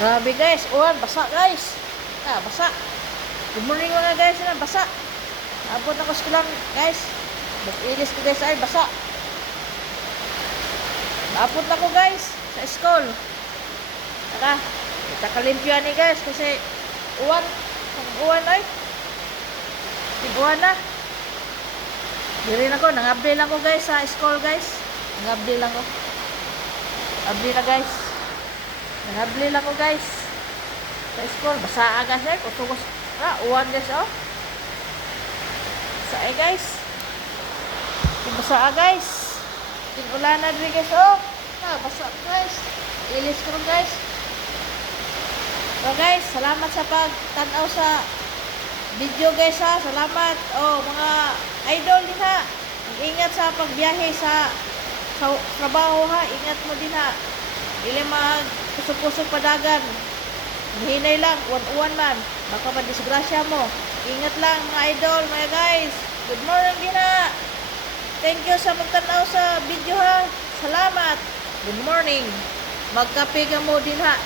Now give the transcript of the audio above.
Grabe guys, uwan, basa guys. Basa. Good morning mga guys, basa. Abot ako sa kulang guys. Ilis ko guys ay basa. Abot ako guys sa school. Tara, kita kalimpyan ni guys kasi uwan. Uwan ay. Uwan na. Diri na ko, nangabdi lang ko guys sa school guys. Nangabdi lang ko. Abdi na guys. Nangabli lang ko guys sa school. Basa guys eh. Kusugos. Uwan guys oh. Basa guys. Basa guys. Ulan na rin guys oh. Basa guys. Ilis ko rin guys. So guys, salamat sa pagtanaw sa video guys ha. Salamat. Oh, mga idol din ha. Ingat sa pagbiyahe sa trabaho ha. Ingat mo din ha. Dili mag kusog-kusog padagan. Hinay lang, uwan-uwan man. Baka madisgrasya mo. Ingat lang mga idol, mga guys. Good morning din ha. Thank you sa magtanaw sa video ha. Salamat. Good morning. Magkape ka mo din ha.